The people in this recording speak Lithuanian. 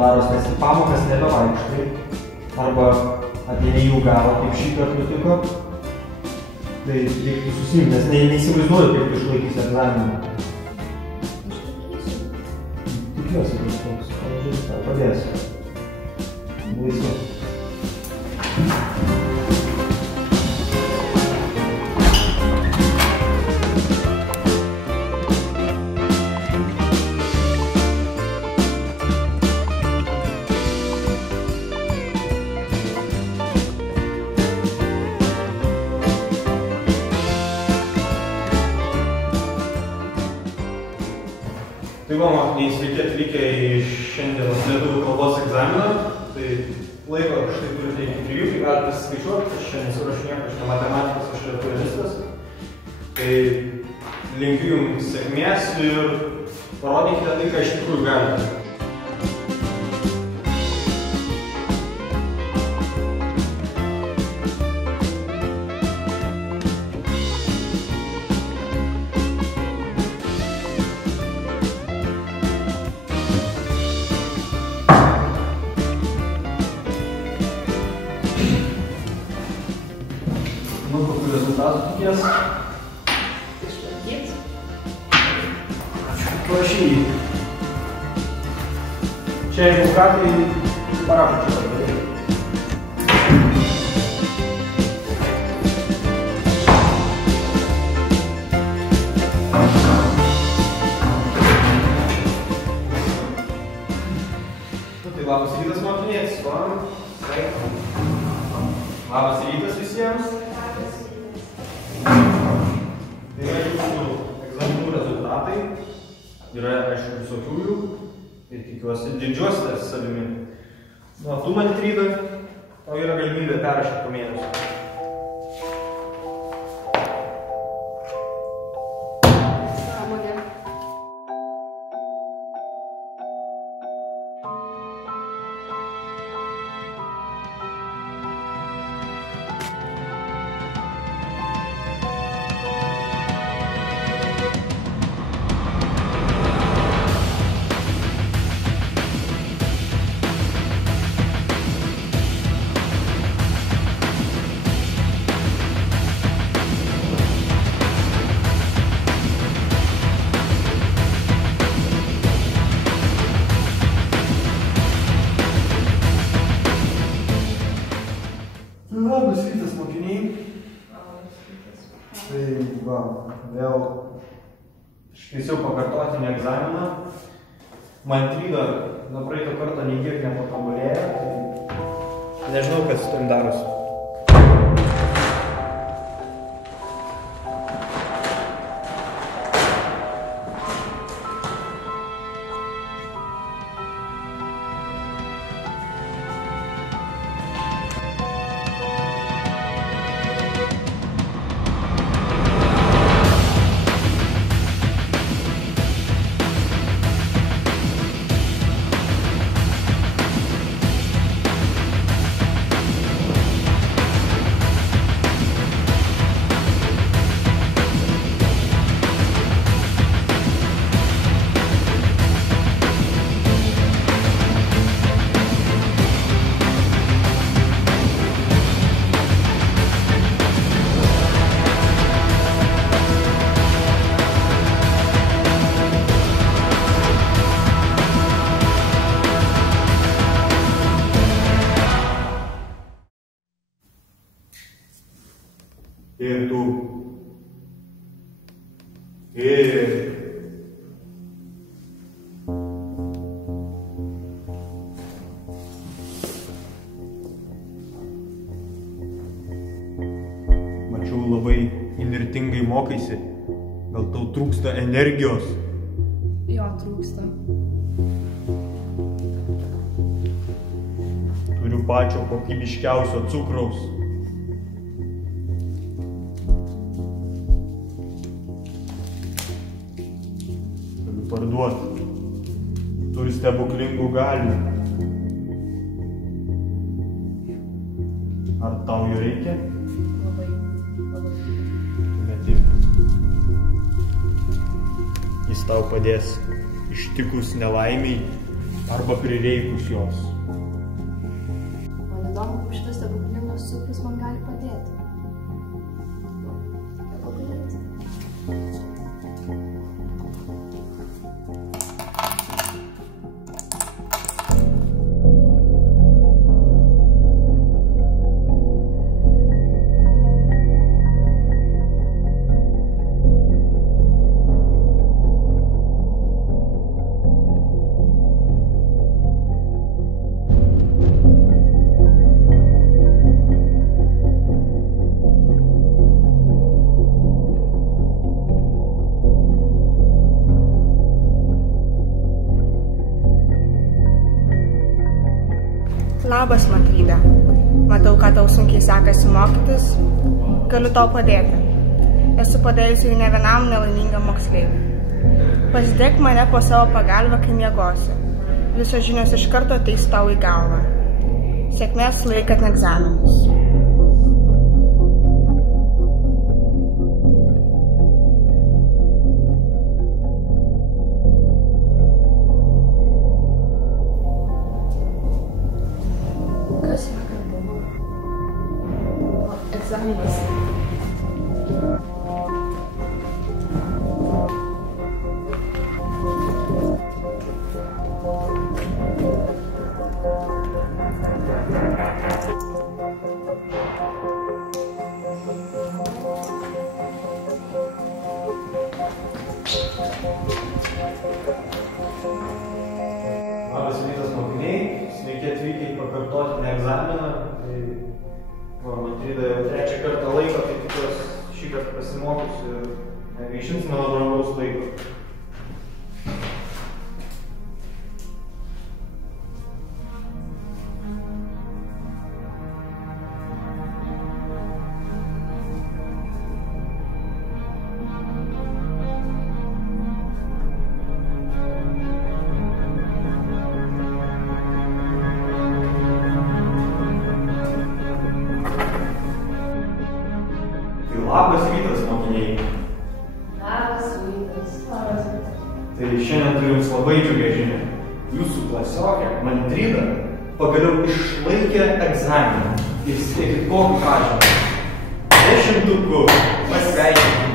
daros, nes į pamokas nebevaikštai, arba ateini jų galą, kaip šį kartą nutiko. Tai reiktų susimti, nes neįsivaizduoju, kaip tu išlaikysi egzaminą. Tikiuosi, kad toks panažus tau padės. Laisvai. Tai va, mokiniai, sveiki atvykę į šiandienos lietuvių kalbos egzaminą. Tai laiko štai turite iki 3, tai galite skaičiuoti, aš čia nesirašinėju, aš ne matematikos, aš lietuvinistas. Tai linkiu jums sėkmės ir parodykite tai, ką iš tikrųjų galite. Nu, kokių rezultatų tikies? Išlaikyt. Ačiū, prašy. Čia jeigu ką, tai parašo čia padarai. Tai labas rytas, mokiniai, atsistojam. Labas rytas visiems. Tai yra jūsų egzaminų rezultatai, yra aišku visokių jų, tai tikiuosi didžiuositės savimi. Nu, tu man intriga, tau yra galimybė perrašyti po mėnesio. Sąmonė. Labas rytas, mokiniai. Tai va, vėl ištaisiau pakartotinį egzaminą. Man intriga nuo praeito karto nei kiek nepatobulėjo, tai nežinau, kas su tam darosi. Ir tu. Mačiau, labai įnirtingai mokaisi. Gal tau trūksta energijos? Jo, trūksta. Turiu pačio kokybiškiausio cukraus. Parduoti. Turi stebuklingų galių. Ar tau jo reikia? Labai. Meti. Jis tau padės ištikus nelaimiai arba prireikus jos. Man įdomu, kaip šitas stebuklingas cukrus man gali padėti. Pagalėti. Labas, Matryda. Matau, kad tau sunkiai sekasi mokytis. Galiu tau padėti. Esu padėjusi jau ne vienam nelaimingam moksleiviui. Pasidėk mane po savo pagalbę, kai miegosi. Visos žinios iš karto ateis tau į galvą. Sėkmės laikant egzaminus. Kas yra kalbama? Egzaminas. Labas rytas, mokiniai. Sveiki atvykę į pakartotinį egzaminą. Tai Matryda jau trečią kartą laiko, tai tikiuosi šį kartą pasimokysiu ir negaišins mano brangaus laiko. Labas rytas, mokiniai. Labas rytas. Labas rytas. Tai šiandien turiu jums labai džiugią žinią. Jūsų klasiokė, Matryda, pagaliau išlaikė egzaminą. Ir spėkit kokį pažymį. 10 pasveikinimų.